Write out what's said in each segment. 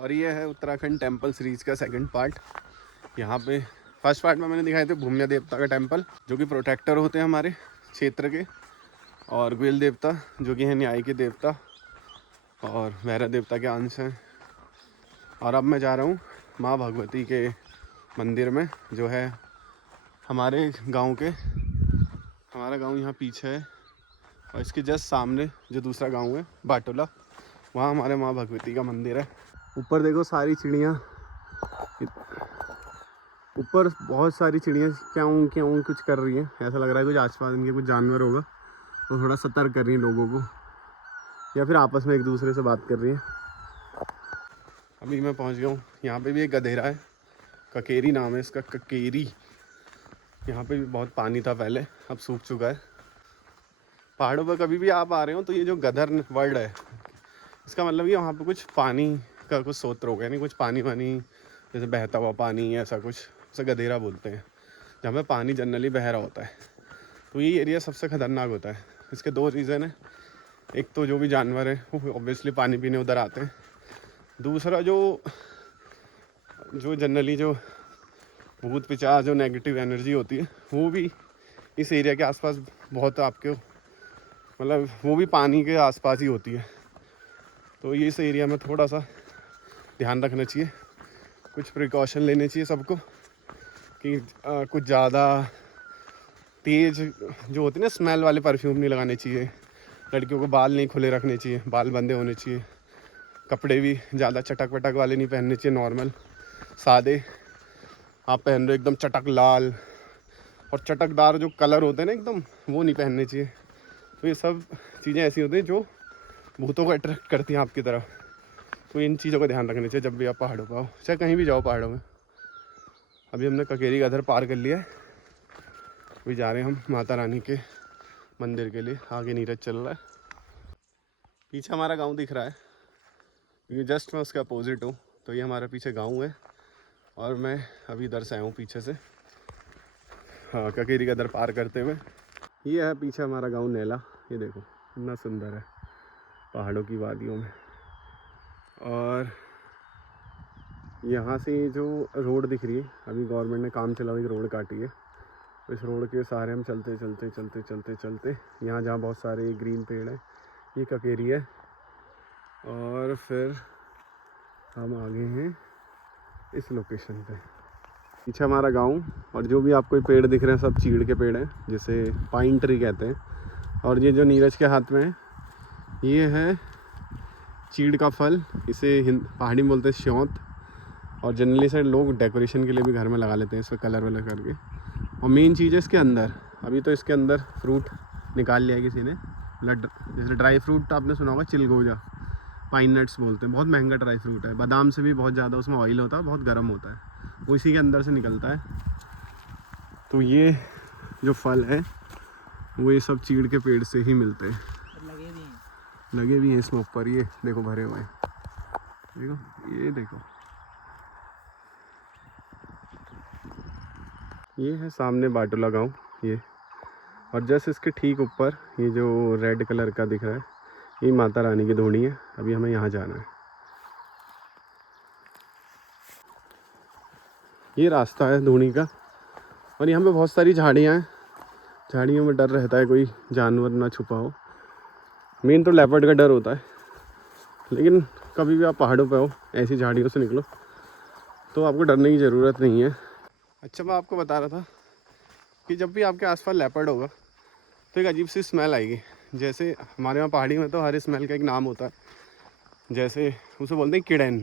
और ये है उत्तराखंड टेम्पल सीरीज का सेकंड पार्ट। यहाँ पे फर्स्ट पार्ट में मैंने दिखाए थे भूमिया देवता का टेम्पल, जो कि प्रोटेक्टर होते हैं हमारे क्षेत्र के, और गुयल देवता जो कि हैं न्याय के देवता और भैरव देवता के अंश हैं। और अब मैं जा रहा हूँ माँ भगवती के मंदिर में, जो है हमारे गांव के, हमारा गांव यहाँ पीछे है और इसके जस्ट सामने जो दूसरा गांव है बाटोला, वहाँ हमारे माँ भगवती का मंदिर है। ऊपर देखो सारी चिड़ियाँ, ऊपर बहुत सारी चिड़ियाँ क्यों क्यों कुछ कर रही हैं। ऐसा लग रहा है कुछ आसपास इनके कुछ जानवर होगा, तो थोड़ा सतर्क कर रही हैं लोगों को, या फिर आपस में एक दूसरे से बात कर रही हैं। अभी मैं पहुंच गया हूँ। यहाँ पे भी एक गधेरा है, ककेरी नाम है इसका, ककेरी। यहाँ पे भी बहुत पानी था पहले, अब सूख चुका है। पहाड़ों पर कभी भी आप आ रहे हो तो ये जो गदर वर्ड है, इसका मतलब ये वहाँ पे कुछ पानी का कुछ स्रोत होगा, यानी कुछ पानी वानी जैसे बहता हुआ पानी, ऐसा कुछ, उसे गधेरा बोलते हैं। जहाँ पे पानी जनरली बह रहा होता है, तो ये एरिया सबसे ख़तरनाक होता है। इसके दो रीज़न है, एक तो जो भी जानवर है वो ऑब्वियसली पानी पीने उधर आते हैं, दूसरा जो जनरली जो भूत पिशाच, जो नेगेटिव एनर्जी होती है, वो भी इस एरिया के आसपास बहुत आपके, मतलब वो भी पानी के आसपास ही होती है। तो ये इस एरिया में थोड़ा सा ध्यान रखना चाहिए, कुछ प्रिकॉशन लेने चाहिए सबको कि कुछ ज़्यादा तेज़ जो होती है ना स्मेल वाले परफ्यूम नहीं लगाने चाहिए। लड़कियों को बाल नहीं खुले रखने चाहिए, बाल बंधे होने चाहिए। कपड़े भी ज़्यादा चटक वटक वाले नहीं पहनने चाहिए, नॉर्मल सादे आप पहन रहे हो एकदम चटक लाल और चटकदार जो कलर होते हैं ना एकदम, वो नहीं पहनने चाहिए। तो ये सब चीज़ें ऐसी होती हैं जो भूतों को अट्रैक्ट करती हैं आपकी तरफ। तो इन चीज़ों का ध्यान रखना चाहिए जब भी आप पहाड़ों पर आओ, चाहे कहीं भी जाओ पहाड़ों में। अभी हमने ककेरी का घर पार कर लिया है, अभी जा रहे हैं हम माता रानी के मंदिर के लिए। आगे नीरज चल रहा है, पीछे हमारा गांव दिख रहा है क्योंकि जस्ट मैं उसके अपोजिट हूँ। तो ये हमारा पीछे गांव है और मैं अभी इधर से आया हूँ पीछे से, हाँ, ककेरी का दर पार करते हुए। ये है पीछे हमारा गांव नैला, ये देखो कितना सुंदर है पहाड़ों की वादियों में। और यहाँ से जो रोड दिख रही है, अभी गवर्नमेंट ने काम चला हुआ रोड काटी है, तो इस रोड के सहारे हम चलते चलते चलते चलते चलते यहाँ जहाँ बहुत सारे ग्रीन पेड़ हैं, ये ककेरी है। और फिर हम आगे हैं इस लोकेशन पे। पीछे हमारा गांव, और जो भी आपको पेड़ दिख रहे हैं सब चीड़ के पेड़ हैं, जिसे पाइन ट्री कहते हैं। और ये जो नीरज के हाथ में है, ये है चीड़ का फल, इसे पहाड़ी में बोलते हैं श्योंत। और जनरली से लोग डेकोरेशन के लिए भी घर में लगा लेते हैं, इस पर कलर वलर करके। और मेन चीज़ है इसके अंदर, अभी तो इसके अंदर फ्रूट निकाल लिया है किसी ने, जैसे ड्राई फ्रूट आपने सुना होगा चिलगोजा, पाइन नट्स बोलते हैं, बहुत महंगा ड्राई फ्रूट है, बादाम से भी बहुत ज़्यादा उसमें ऑयल होता है, बहुत गर्म होता है, वो इसी के अंदर से निकलता है। तो ये जो फल है वो ये सब चीड़ के पेड़ से ही मिलते हैं। लगे भी हैं इसमें ऊपर, ये देखो भरे हुए हैं, देखो ये देखो, ये है सामने बाटोला गांव ये। और जस्ट इसके ठीक ऊपर ये जो रेड कलर का दिख रहा है, ये माता रानी की धोनी है। अभी हमें यहाँ जाना है, ये रास्ता है धोनी का। और यहाँ पे बहुत सारी झाड़ियाँ हैं, झाड़ियों में डर रहता है कोई जानवर ना छुपा हो। मेन तो लेपर्ड का डर होता है, लेकिन कभी भी आप पहाड़ों पे हो, ऐसी झाड़ियों से निकलो तो आपको डरने की ज़रूरत नहीं है। अच्छा, मैं आपको बता रहा था कि जब भी आपके आसपास लेपर्ड होगा तो एक अजीब सी स्मेल आएगी। जैसे हमारे यहाँ पहाड़ी में तो हर स्मेल का एक नाम होता है, जैसे उसे बोलते हैं किड़ैन,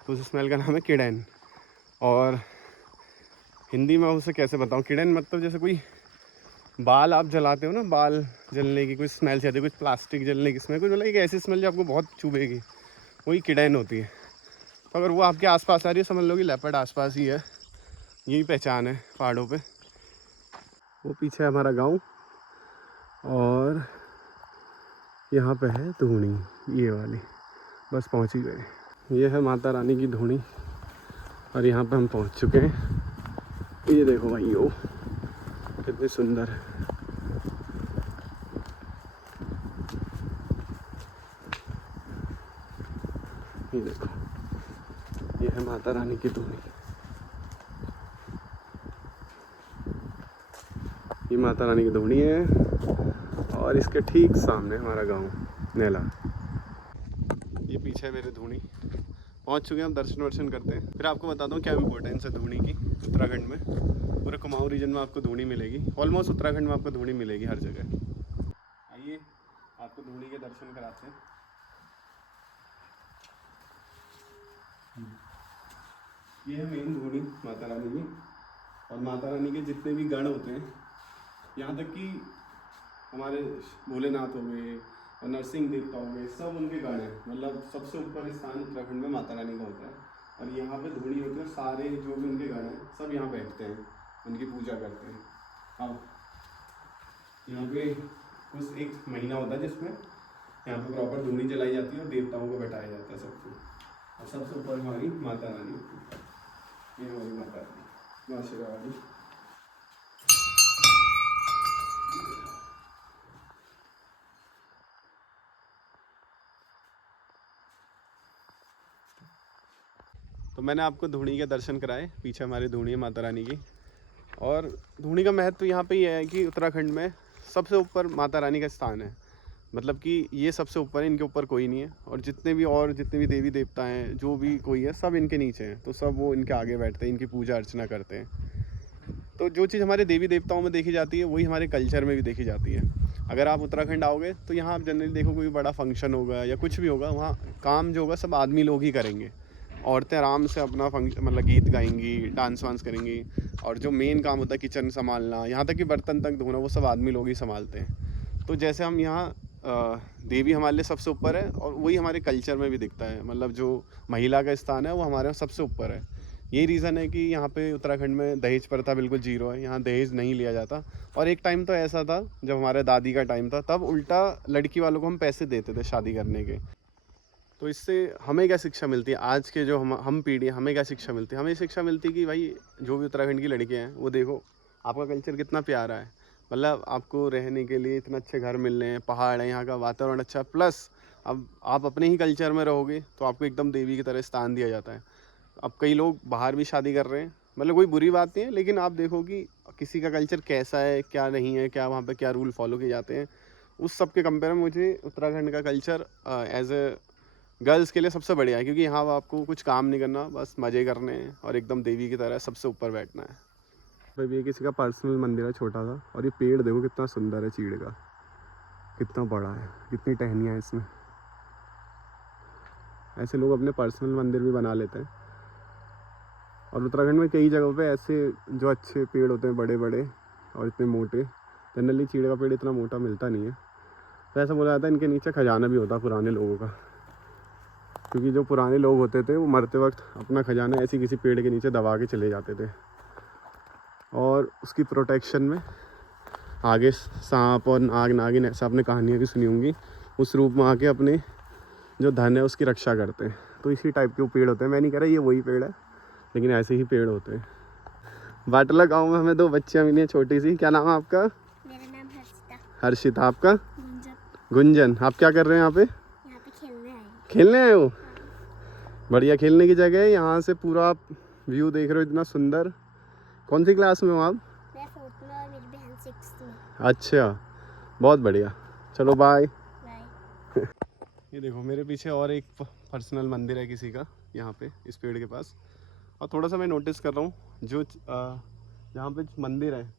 तो उस स्मेल का नाम है किड़ैन। और हिंदी में उसे कैसे बताऊँ, किड़ैन मतलब जैसे कोई बाल आप जलाते हो ना, बाल जलने की कुछ स्मेल से आती है, कुछ प्लास्टिक जलने की स्मेल, कुछ मतलब एक ऐसी स्मेल जो आपको बहुत चुभेगी, वही किड़ैन होती है। तो अगर वो आपके आसपास आ रही है, समझ लो कि लेपर्ड आसपास ही है, यही पहचान है पहाड़ों पे। वो पीछे है हमारा गांव, और यहाँ पे है धूनी, ये वाली, बस पहुँच ही गए। ये है माता रानी की धूनी और यहाँ पे हम पहुँच चुके हैं। ये देखो भाई, ओ कितनी सुंदर है। ये देखो ये है माता रानी की धूनी। ये माता रानी की धूनी है और इसके ठीक सामने हमारा गांव नेला। ये पीछे है मेरे धूनी। पहुंच चुके हैं हम, दर्शन वर्शन करते हैं। फिर आपको बताता हूँ क्या इंपॉर्टेंस है धूनी की उत्तराखंड में। पूरे कुमाऊं रीजन में आपको धूनी मिलेगी, ऑलमोस्ट उत्तराखंड में आपको धूनी मिलेगी हर जगह। आइए आपको धूनी के दर्शन कराते हैं। ये है मेन धूनी माता रानी की। और माता रानी के जितने भी गण होते हैं, यहाँ तक कि हमारे भोलेनाथ हो गए और नरसिंह देवता हो गए, सब उनके गण हैं। मतलब सबसे ऊपर स्थान उत्तराखंड में माता रानी का होता है। और यहाँ पे धूनी होती है, सारे जो भी उनके गण हैं सब यहाँ बैठते हैं, उनकी पूजा करते हैं। अब यहाँ पे कुछ एक महीना होता है जिसमें यहाँ पे प्रॉपर धूनी जलाई जाती है और देवताओं को बैठाया जाता है सबको। और सबसे ऊपर हमारी माता रानी होती है। ये हमारी माता रानी माँ शेरावाली। तो मैंने आपको धूनी के दर्शन कराए। पीछे हमारी धूनी है माता रानी की। और धूनी का महत्व यहाँ पे ये है कि उत्तराखंड में सबसे ऊपर माता रानी का स्थान है। मतलब कि ये सबसे ऊपर है, इनके ऊपर कोई नहीं है। और जितने भी देवी देवता हैं, जो भी कोई है, सब इनके नीचे हैं। तो सब वो इनके आगे बैठते हैं, इनकी पूजा अर्चना करते हैं। तो जो चीज़ हमारे देवी देवताओं में देखी जाती है वही हमारे कल्चर में भी देखी जाती है। अगर आप उत्तराखंड आओगे तो यहाँ आप जनरली देखो, कोई बड़ा फंक्शन होगा या कुछ भी होगा, वहाँ काम जो होगा सब आदमी लोग ही करेंगे। औरतें आराम से अपना फंक्शन मतलब गीत गाएंगी, डांस वांस करेंगी। और जो मेन काम होता है किचन संभालना, यहाँ तक कि बर्तन तक धोना, वो सब आदमी लोग ही संभालते हैं। तो जैसे हम यहाँ देवी हमारे लिए सबसे ऊपर है, और वही हमारे कल्चर में भी दिखता है। मतलब जो महिला का स्थान है वो हमारे यहाँ सबसे ऊपर है। यही रीज़न है कि यहाँ पे उत्तराखंड में दहेज प्रथा बिल्कुल जीरो है। यहाँ दहेज नहीं लिया जाता। और एक टाइम तो ऐसा था जब हमारे दादी का टाइम था, तब उल्टा लड़की वालों को हम पैसे देते थे शादी करने के। तो इससे हमें क्या शिक्षा मिलती है, आज के जो हम पीढ़ी, हमें क्या शिक्षा मिलती है? हमें शिक्षा मिलती है कि भाई जो भी उत्तराखंड की लड़कियाँ हैं वो देखो आपका कल्चर कितना प्यारा है। मतलब आपको रहने के लिए इतने अच्छे घर मिल रहे हैं, पहाड़ है, यहाँ का वातावरण अच्छा, प्लस अब आप अपने ही कल्चर में रहोगे तो आपको एकदम देवी की तरह स्थान दिया जाता है। अब कई लोग बाहर भी शादी कर रहे हैं, मतलब कोई बुरी बात नहीं है, लेकिन आप देखो कि किसी का कल्चर कैसा है, क्या नहीं है, क्या वहाँ पे क्या रूल फॉलो किए जाते हैं। उस सब के कंपेयर में मुझे उत्तराखंड का कल्चर एज ए गर्ल्स के लिए सबसे बढ़िया है। क्योंकि यहाँ आपको कुछ काम नहीं करना, बस मज़े करने हैं और एकदम देवी की तरह सबसे ऊपर बैठना है। भाई ये किसी का पर्सनल मंदिर है छोटा सा। और ये पेड़ देखो कितना सुंदर है, चीड़ का, कितना बड़ा है, कितनी टहनियाँ हैं इसमें। ऐसे लोग अपने पर्सनल मंदिर भी बना लेते हैं। और उत्तराखंड में कई जगहों पे ऐसे जो अच्छे पेड़ होते हैं, बड़े बड़े और इतने मोटे, जनरली चीड़ का पेड़ इतना मोटा मिलता नहीं है। तो ऐसा बोला जाता है इनके नीचे खजाना भी होता पुराने लोगों का। क्योंकि जो पुराने लोग होते थे वो मरते वक्त अपना खजाना ऐसी किसी पेड़ के नीचे दबा के चले जाते थे। और उसकी प्रोटेक्शन में आगे सांप और नाग नागिन, ऐसा आपने कहानियाँ भी सुनी होंगी, उस रूप में आके अपने जो धन है उसकी रक्षा करते हैं। तो इसी टाइप के वो पेड़ होते हैं। मैं नहीं कह रहा ये वही पेड़ है, लेकिन ऐसे ही पेड़ होते हैं। बाटला गांव में हमें 2 बच्चियाँ मिली हैं छोटी सी। क्या नाम है आपका? मेरा नाम हर्षिता। हर्षिता। आपका? गुंजन। गुंजन। आप क्या कर रहे हैं यहाँ पे? यहाँ पे खेलने आए। खेलने आए हो? बढ़िया खेलने की जगह है। यहाँ से पूरा आप व्यू देख रहे हो, इतना सुंदर। कौन सी क्लास में हो आप? मैं 4th में और मेरी बहन 6th में। अच्छा, बहुत बढ़िया। चलो बाय। बाय। ये देखो मेरे पीछे और एक पर्सनल मंदिर है किसी का, यहाँ पे इस पेड़ के पास। और थोड़ा सा मैं नोटिस कर रहा हूँ, जो जहाँ पे मंदिर है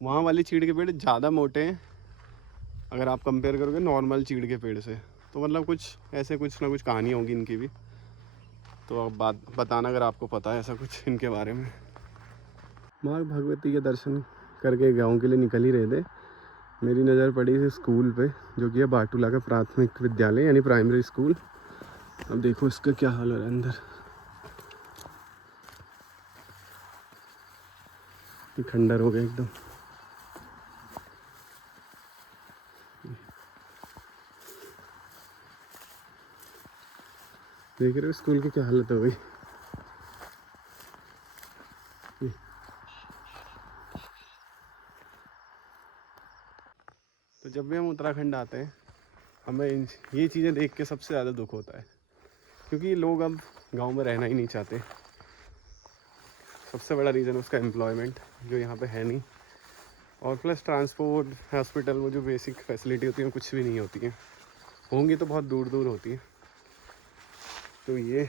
वहाँ वाली चीड़ के पेड़ ज़्यादा मोटे हैं अगर आप कंपेयर करोगे नॉर्मल चीड़ के पेड़ से। तो मतलब कुछ ऐसे कुछ ना कुछ कहानी होगी इनकी भी। तो आप बात बताना अगर आपको पता है ऐसा कुछ इनके बारे में। माँ भगवती के दर्शन करके गाँव के लिए निकल ही रहे थे, मेरी नज़र पड़ी थी स्कूल पे, जो कि है बाटूला का प्राथमिक विद्यालय यानी प्राइमरी स्कूल। अब देखो इसका क्या हाल है अंदर, खंडर हो गया एकदम। देख रहे हो स्कूल की क्या हालत हो गई। तो जब भी हम उत्तराखंड आते हैं हमें ये चीज़ें देख के सबसे ज़्यादा दुख होता है क्योंकि लोग अब गांव में रहना ही नहीं चाहते। सबसे बड़ा रीज़न उसका एम्प्लॉयमेंट जो यहाँ पे है नहीं, और प्लस ट्रांसपोर्ट, हॉस्पिटल, वो जो बेसिक फैसिलिटी होती हैं कुछ भी नहीं होती हैं, होंगी तो बहुत दूर दूर होती हैं। तो ये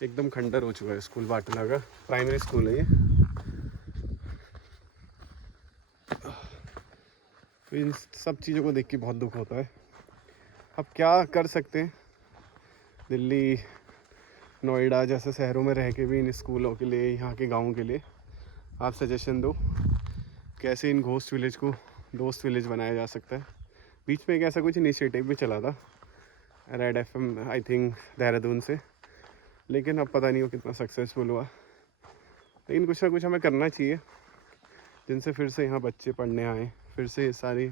एकदम खंडर हो चुका है स्कूल बाटला का, प्राइमरी स्कूल है ये। तो इन सब चीज़ों को देख के बहुत दुख होता है। अब क्या कर सकते हैं, दिल्ली, नोएडा जैसे शहरों में रह के भी इन स्कूलों के लिए, यहाँ के गाँव के लिए आप सजेशन दो कैसे इन घोस्ट विलेज को दोस्त विलेज बनाया जा सकता है। बीच में एक ऐसा कुछ इनिशिएटिव भी चला था red FM I think Dehradun से, लेकिन अब पता नहीं वो कितना सक्सेसफुल हुआ। लेकिन कुछ ना कुछ हमें करना चाहिए जिनसे फिर से यहाँ बच्चे पढ़ने आएँ, फिर से ये सारी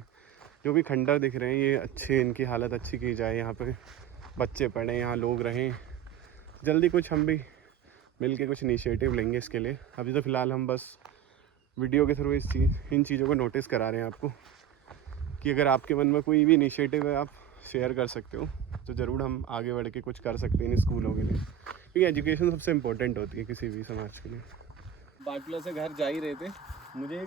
जो भी खंडर दिख रहे हैं ये अच्छे, इनकी हालत अच्छी की जाए, यहाँ पे बच्चे पढ़ें, यहाँ लोग रहें। जल्दी कुछ हम भी मिल के कुछ इनिशिएटिव लेंगे इसके लिए। अभी तो फ़िलहाल हम बस वीडियो के थ्रू इन चीज़ों को नोटिस करा रहे हैं आपको, कि अगर आपके मन में कोई भी इनिशिएटिव है आप शेयर कर सकते हो, तो ज़रूर हम आगे बढ़ के कुछ कर सकते हैं इन स्कूलों के लिए, क्योंकि एजुकेशन सबसे इम्पोर्टेंट होती है किसी भी समाज के लिए। बाटला से घर जा ही रहे थे, मुझे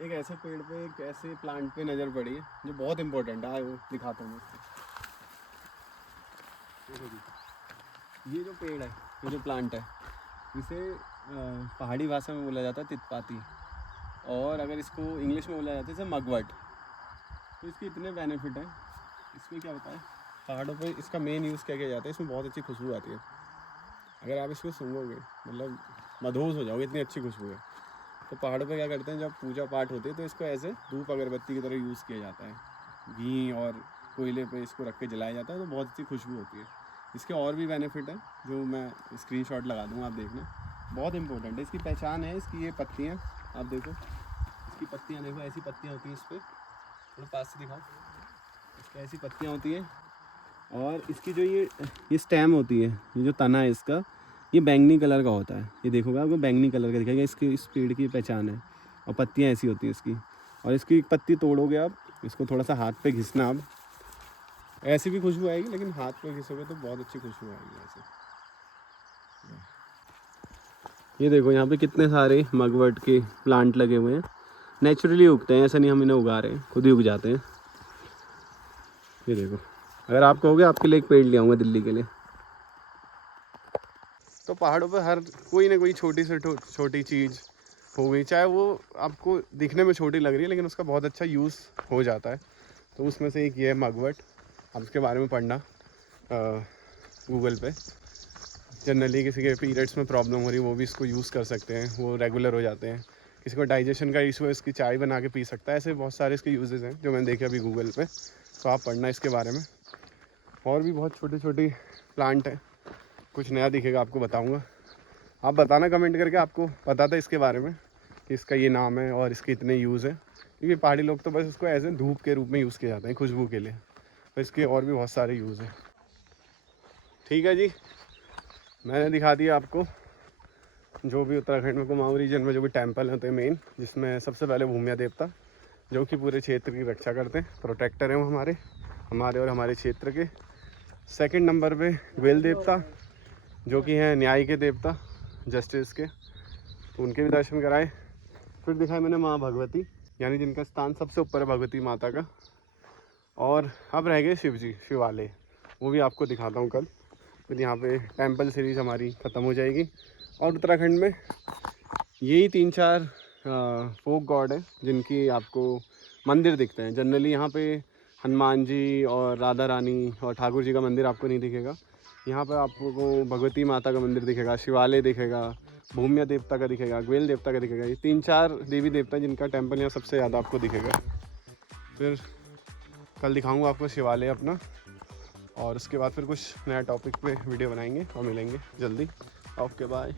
एक ऐसे पेड़ पे, एक ऐसे प्लांट पे नज़र पड़ी है जो बहुत इम्पोर्टेंट है। वो दिखाता हूँ मैं। ये जो पेड़ है, ये जो प्लांट है, इसे पहाड़ी भाषा में बोला जाता है तितपाती, और अगर इसको इंग्लिश में बोला जाता है इसे मगवट। तो इसके इतने बेनिफिट हैं। इसमें क्या होता है, पहाड़ों पे इसका मेन यूज़ क्या किया जाता है, इसमें बहुत अच्छी खुशबू आती है। अगर आप इसको सूंघोगे मतलब मदहोश हो जाओगे, इतनी अच्छी खुशबू है। तो पहाड़ों पे क्या करते हैं, जब पूजा पाठ होती है तो इसको ऐसे धूप अगरबत्ती की तरह यूज़ किया जाता है। घी और कोयले पे इसको रख के जलाया जाता है, तो बहुत अच्छी खुशबू होती है। इसके और भी बेनिफिट हैं जो मैं स्क्रीनशॉट लगा दूँगा, आप देखना, बहुत इंपॉर्टेंट है। इसकी पहचान है, इसकी ये पत्तियाँ आप देखो, इसकी पत्तियाँ देखो, ऐसी पत्तियाँ होती हैं इस पर, थोड़ा पास से दिखाओ, इसकी ऐसी पत्तियाँ होती हैं। और इसकी जो ये स्टेम होती है, ये जो तना है इसका, ये बैंगनी कलर का होता है। ये देखोगे आपको बैंगनी कलर का दिखेगा, इसकी इस पेड़ की पहचान है। और पत्तियाँ ऐसी होती हैं इसकी, और इसकी एक पत्ती तोड़ोगे आप, इसको थोड़ा सा हाथ पे घिसना आप, ऐसी भी खुशबू आएगी, लेकिन हाथ पे घिसोगे तो बहुत अच्छी खुशबू आएगी ऐसे। ये देखो यहाँ पे कितने सारे मगवट के प्लांट लगे हुए हैं, नेचुरली उगते हैं, ऐसा नहीं हम इन्हें उगा रहे हैं, खुद ही उग जाते हैं। ये देखो, अगर आप कहोगे आपके लिए एक पेड़ ले आऊँगा दिल्ली के लिए। तो पहाड़ों पे हर कोई ना कोई छोटी से छोटी चीज़ हो गई, चाहे वो आपको दिखने में छोटी लग रही है लेकिन उसका बहुत अच्छा यूज़ हो जाता है। तो उसमें से एक ये है मगवट, आप इसके बारे में पढ़ना गूगल पे। जनरली किसी के पीरियड्स में प्रॉब्लम हो रही है वो भी इसको यूज़ कर सकते हैं, वो रेगुलर हो जाते हैं। किसी को डाइजेशन का इशू है, इसकी चाय बना के पी सकता है। ऐसे बहुत सारे इसके यूजेस हैं जो मैंने देखे अभी गूगल पे, तो आप पढ़ना इसके बारे में। और भी बहुत छोटी छोटी प्लांट हैं, कुछ नया दिखेगा आपको बताऊंगा। आप बताना कमेंट करके आपको पता था इसके बारे में कि इसका ये नाम है और इसके इतने यूज़ हैं, क्योंकि पहाड़ी लोग तो बस इसको एज ए धूप के रूप में यूज़ किए जाते हैं, खुशबू के लिए, तो इसके और भी बहुत सारे यूज़ हैं। ठीक है जी, मैंने दिखा दिया आपको जो भी उत्तराखंड में कुमाऊं रीजन में जो भी टेम्पल होते हैं मेन, जिसमें सबसे पहले भूमिया देवता जो कि पूरे क्षेत्र की रक्षा करते हैं, प्रोटेक्टर हैं वो हमारे और हमारे क्षेत्र के। सेकंड नंबर पे ग्वेल देवता जो कि हैं न्याय के देवता, जस्टिस के, तो उनके भी दर्शन कराए। फिर दिखाया मैंने माँ भगवती, यानी जिनका स्थान सबसे ऊपर है भगवती माता का। और अब रह गए शिव जी, शिवालय, वो भी आपको दिखाता हूँ कल। फिर यहाँ पे टेम्पल सीरीज़ हमारी ख़त्म हो जाएगी। और उत्तराखंड में यही 3-4 फोक गॉड हैं जिनकी आपको मंदिर दिखते हैं। जनरली यहाँ पे हनुमान जी और राधा रानी और ठाकुर जी का मंदिर आपको नहीं दिखेगा। यहाँ पर आपको भगवती माता का मंदिर दिखेगा, शिवालय दिखेगा, भूमिया देवता का दिखेगा, ग्वेल देवता का दिखेगा। ये 3-4 देवी देवता जिनका टेम्पल यहाँ सबसे ज़्यादा आपको दिखेगा। फिर कल दिखाऊंगा आपको शिवालय अपना, और उसके बाद फिर कुछ नया टॉपिक पे वीडियो बनाएंगे और मिलेंगे जल्दी। Okay bye.